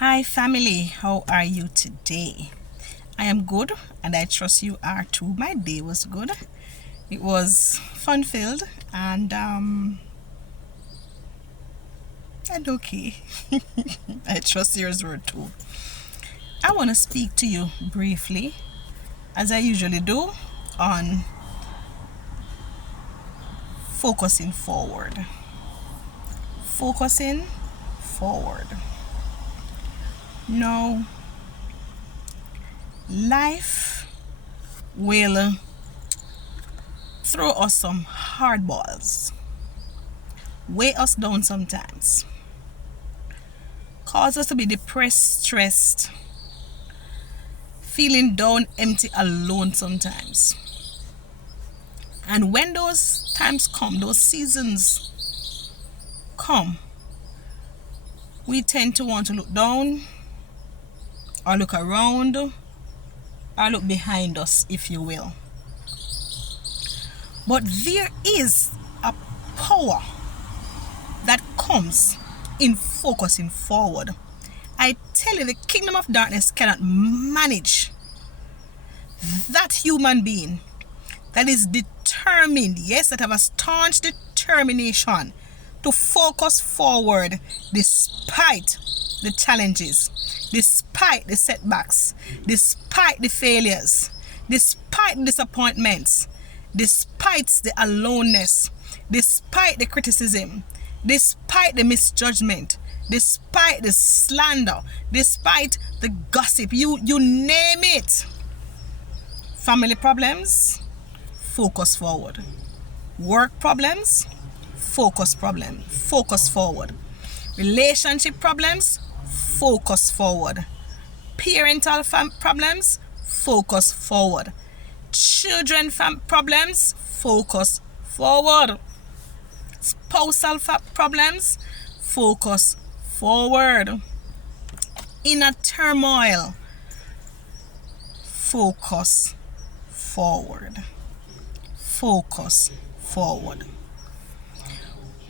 Hi family, how are you today? I am good and I trust you are too. My day was good. It was fun filled and okay. I trust yours were too. I want to speak to you briefly, as I usually do, on focusing forward. Focusing forward. Now, life will throw us some hard balls, weigh us down sometimes, cause us to be depressed, stressed, feeling down, empty, alone sometimes. And when those times come, those seasons come, we tend to want to look down or look around or look behind us, if you will. But there is a power that comes in focusing forward. I tell you, the kingdom of darkness cannot manage that human being that is determined, yes, that have a staunch determination to focus forward despite the challenges, despite the setbacks, despite the failures, despite the disappointments, despite the aloneness, despite the criticism, despite the misjudgment, despite the slander, despite the gossip, you name it. Family problems, focus forward. Work problems, focus forward. Relationship problems, focus forward. Parental problems, focus forward. Children problems, focus forward. Spousal problems, focus forward. Inner turmoil, focus forward. Focus forward.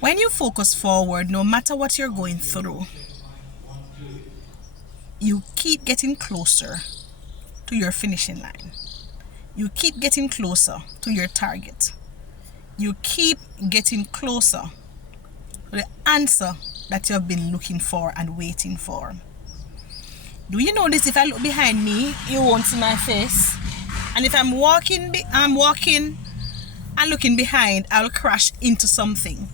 When you focus forward, no matter what you're going through, you keep getting closer to your finishing line. You keep getting closer to your target. You keep getting closer to the answer that you have been looking for and waiting for. Do you notice if I look behind me, you won't see my face? And if I'm walking and looking behind, I'll crash into something.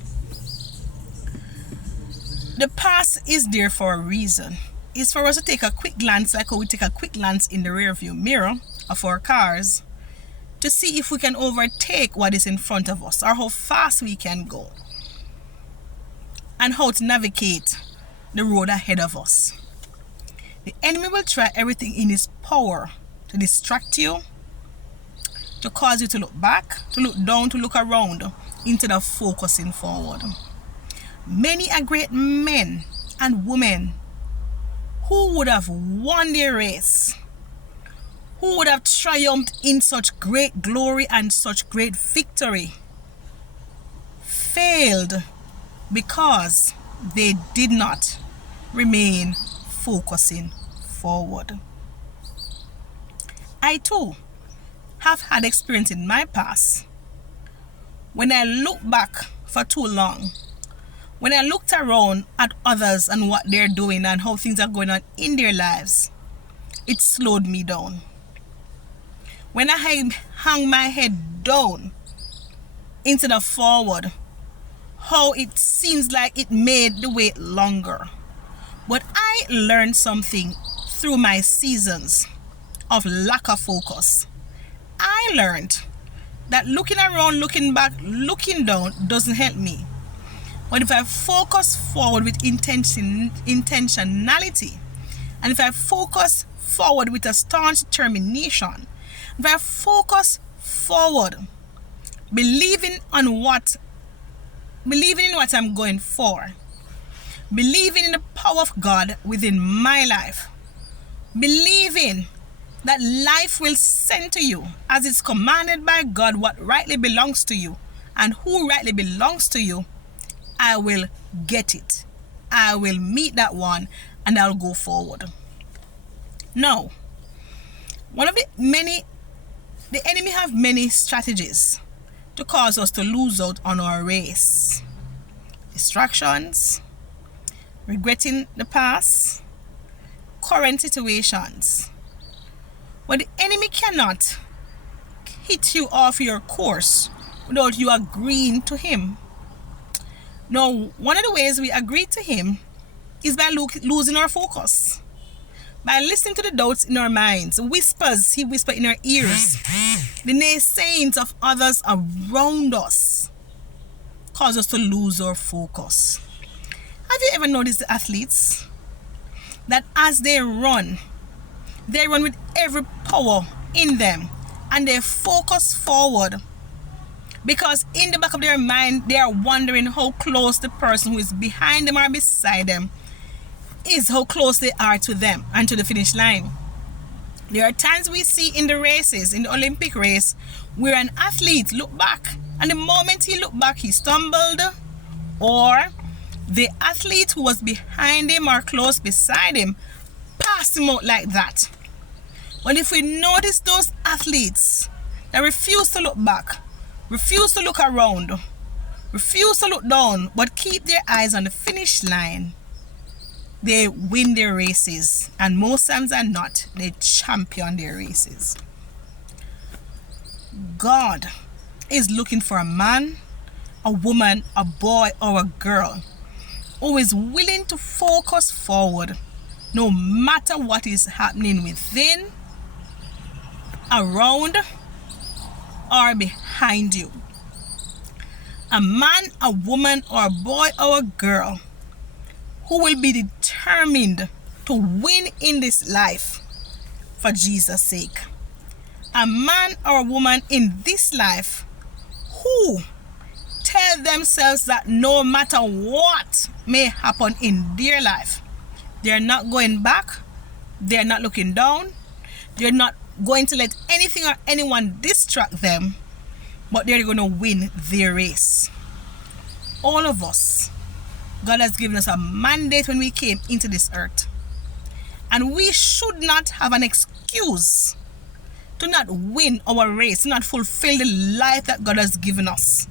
The past is there for a reason. It's for us to take a quick glance, like how we take a quick glance in the rearview mirror of our cars, to see if we can overtake what is in front of us or how fast we can go and how to navigate the road ahead of us. The enemy will try everything in his power to distract you, to cause you to look back, to look down, to look around, instead of focusing forward. Many are great men and women who would have won their race, who would have triumphed in such great glory and such great victory, failed because they did not remain focusing forward. I too have had experience in my past when I look back for too long, when I looked around at others and what they're doing and how things are going on in their lives, it slowed me down. When I hung my head down instead of forward, how it seems like it made the wait longer. But I learned something through my seasons of lack of focus. I learned that looking around, looking back, looking down doesn't help me. But if I focus forward with intentionality, and if I focus forward with a staunch determination, if I focus forward, believing in what I'm going for, believing in the power of God within my life, believing that life will send to you as it's commanded by God what rightly belongs to you and who rightly belongs to you, I will get it. I will meet that one and I'll go forward. No. The enemy have many strategies to cause us to lose out on our race. Distractions, regretting the past, current situations. But the enemy cannot hit you off your course without you agreeing to him. Now, one of the ways we agree to him is by losing our focus. By listening to the doubts in our minds, whispers he whispers in our ears, the naysayings of others around us cause us to lose our focus. Have you ever noticed the athletes that as they run with every power in them and they focus forward, because in the back of their mind they are wondering how close the person who is behind them or beside them is, how close they are to them and to the finish line. There are times we see in the races, in the Olympic race, where an athlete look back, and the moment he looked back he stumbled, or the athlete who was behind him or close beside him passed him out like that. But if we notice those athletes that refuse to look back, refuse to look around, refuse to look down, but keep their eyes on the finish line, they win their races, and most times than not, they champion their races. God is looking for a man, a woman, a boy, or a girl who is willing to focus forward no matter what is happening within, around, or behind you. A man, a woman, or a boy, or a girl who will be determined to win in this life for Jesus' sake. A man or a woman in this life who tell themselves that no matter what may happen in their life, they're not going back, they're not looking down, they're not going to let anything or anyone distract them, but they're going to win their race. All of us, God has given us a mandate when we came into this earth, and we should not have an excuse to not win our race, to not fulfill the life that God has given us.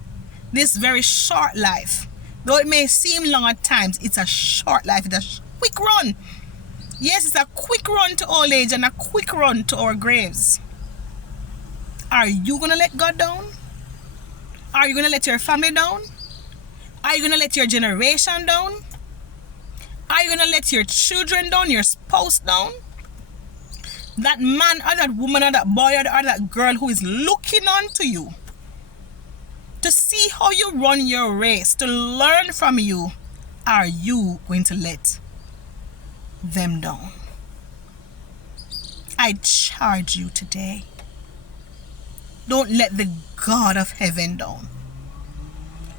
This very short life, though it may seem long at times, it's a short life, it's a quick run. Yes, it's a quick run to old age and a quick run to our graves. Are you going to let God down? Are you going to let your family down? Are you going to let your generation down? Are you going to let your children down, your spouse down? That man or that woman or that boy or that girl who is looking on to you to see how you run your race, to learn from you, are you going to let them down? I charge you today. Don't let the God of heaven down.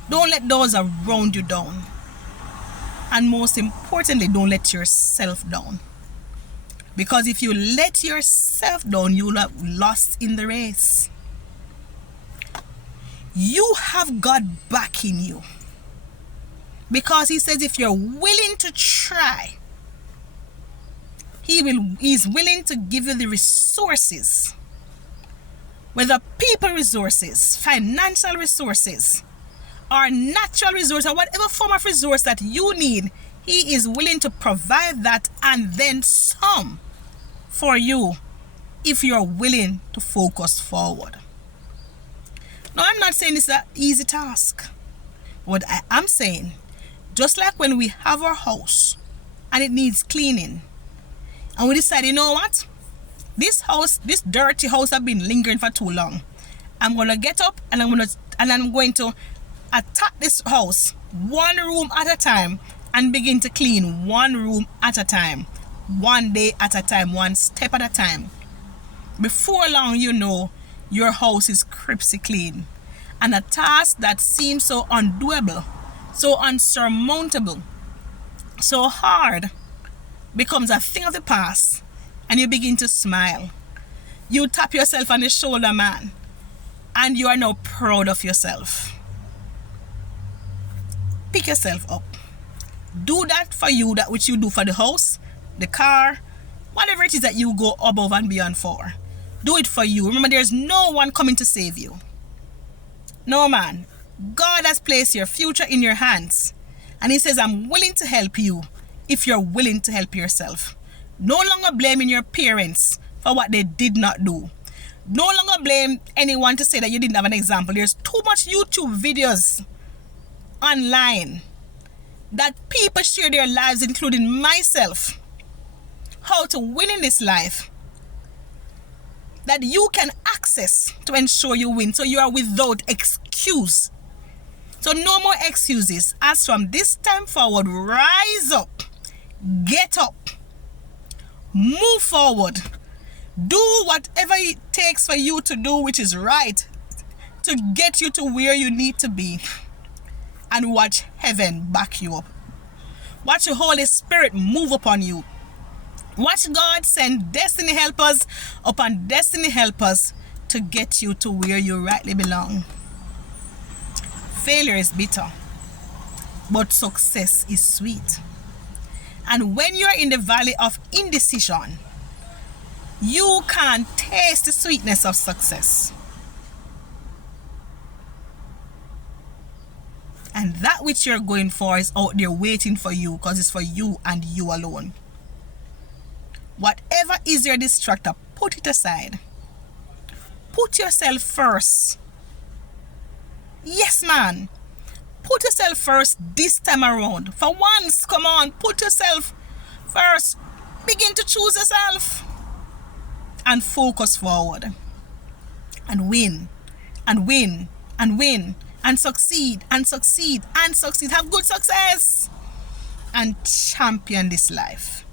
Don't let those around you down. And most importantly, don't let yourself down. Because if you let yourself down, you will have lost in the race. You have God backing you. Because he says if you're willing to try, he's willing to give you the resources. Whether people resources, financial resources, or natural resource, or whatever form of resource that you need, he is willing to provide that and then some for you if you're willing to focus forward. Now, I'm not saying it's an easy task. What I am saying, just like when we have our house and it needs cleaning, and we decide, you know what? This dirty house has been lingering for too long. I'm going to get up and I'm going to attack this house one room at a time and begin to clean one room at a time, one day at a time, one step at a time. Before long, you know, your house is crisp clean. And a task that seems so undoable, so unsurmountable, so hard, becomes a thing of the past, and you begin to smile. You tap yourself on the shoulder, man, and you are now proud of yourself. Pick yourself up. Do that for you, that which you do for the house, the car, whatever it is that you go above and beyond for. Do it for you. Remember, there's no one coming to save you. No man. God has placed your future in your hands. And he says, I'm willing to help you if you're willing to help yourself. No longer blaming your parents for what they did not do. No longer blame anyone to say that you didn't have an example. There's too much YouTube videos online that people share their lives, including myself, how to win in this life, that you can access to ensure you win. So you are without excuse. So no more excuses. As from this time forward, rise up, get up, move forward, do whatever it takes for you to do, which is right, to get you to where you need to be, and watch heaven back you up. Watch the Holy Spirit move upon you. Watch God send destiny helpers upon destiny helpers to get you to where you rightly belong. Failure is bitter, but success is sweet. And when you're in the valley of indecision, you can taste the sweetness of success. And that which you're going for is out there waiting for you, because it's for you and you alone. Whatever is your distractor, put it aside. Put yourself first. Yes, man. Put yourself first this time around. For once, come on, put yourself first. Begin to choose yourself. And focus forward. And win. And win. And win. And succeed. And succeed. And succeed. Have good success. And champion this life.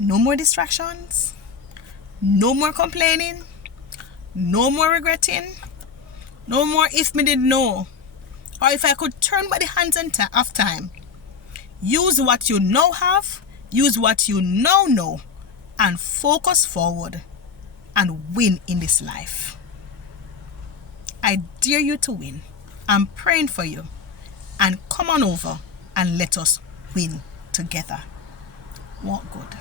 No more distractions. No more complaining. No more regretting. No more if me didn't know. Or if I could turn by the hands of time. Use what you now have. Use what you now know. And focus forward. And win in this life. I dare you to win. I'm praying for you. And come on over and let us win together. Walk good.